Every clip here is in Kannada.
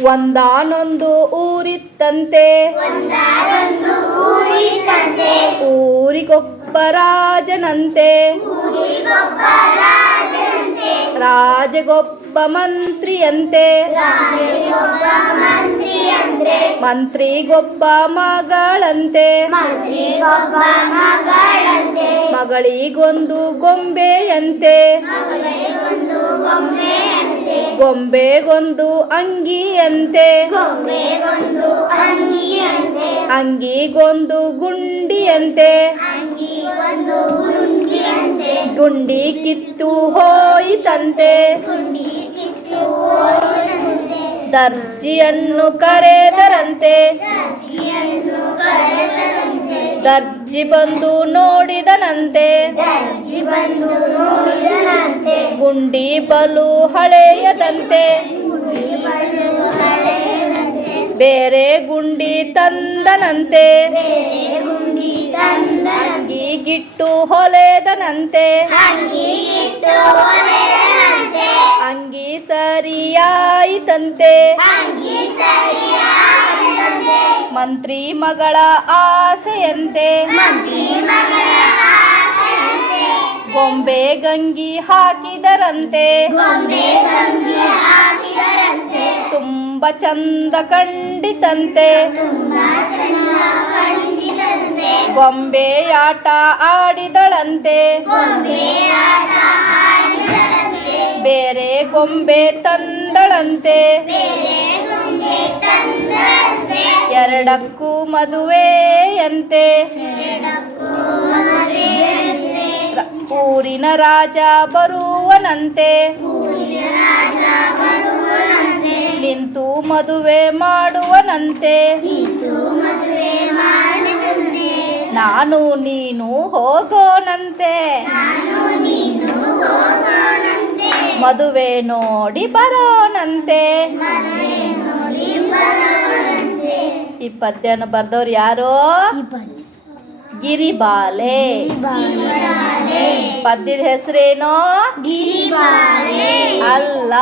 ಒಂದಾನೊಂದು ಊರಿತ್ತಂತೆ. ಊರಿಗೊಬ್ಬ ರಾಜನಂತೆ. ರಾಜಗೊಬ್ಬ ಮಂತ್ರಿಯಂತೆ. ಮಂತ್ರಿಗೊಬ್ಬ ಮಗಳಂತೆ. ಮಗಳಿಗೊಂದು ಗೊಂಬೆಯಂತೆ. ಗೊಂಬೆಗೊಂದು ಅಂಗಿಯಂತೆ. ಅಂಗಿಗೊಂದು ಗುಂಡಿಯಂತೆ. ಗುಂಡಿ ಕಿತ್ತು ಹೋಯಿತಂತೆ. ದರ್ಜಿಯನ್ನು ಕರೆದರಂತೆ. ದರ್ಜಿ ಬಂದು ನೋಡಿದನಂತೆ. ಗುಂಡಿ ಬಲು ಹಳೆಯದಂತೆ. ಬೇರೆ ಗುಂಡಿ ತಂದನಂತೆ. ಅಂಗಿಗಿಟ್ಟು ಹೊಲೆದನಂತೆ. ಅಂಗಿ ಸರಿಯಾಯಿತಂತೆ. ಮಂತ್ರಿ ಮಗಳ ಆಸೆಯಂತೆ. ಗೊಂಬೆ ಗಂಗಿ ಹಾಕಿದರಂತೆ. ತುಂಬ ಚಂದ ಕಂಡಿತಂತೆ. ಗೊಂಬೆ ಆಟ ಆಡಿದಳಂತೆ. ಬೇರೆ ಗೊಂಬೆ ತಂದಳಂತೆ. ಎರಡಕ್ಕೂ ಮದುವೆಯಂತೆ. ಊರಿನ ರಾಜ ಬರುವನಂತೆ. ನಿಂತು ಮದುವೆ ಮಾಡುವನಂತೆ. ನಾನು ನೀನು ಹೋಗೋನಂತೆ. ಮದುವೆ ನೋಡಿ ಬರೋನಂತೆ. ಈ ಪದ್ಯನ ಬರ್ದವ್ರು ಯಾರು? ಗಿರಿಬಾಲೆ. ಪದ್ಯದ ಹೆಸರೇನು? ಅಲ್ಲ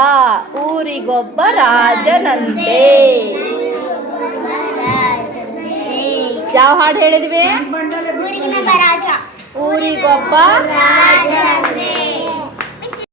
ಊರಿಗೊಬ್ಬ ರಾಜನಂತೆ. ಯಾವ ಹಾಡು ಹೇಳಿದ್ವಿ? ಊರಿಗೊಬ್ಬ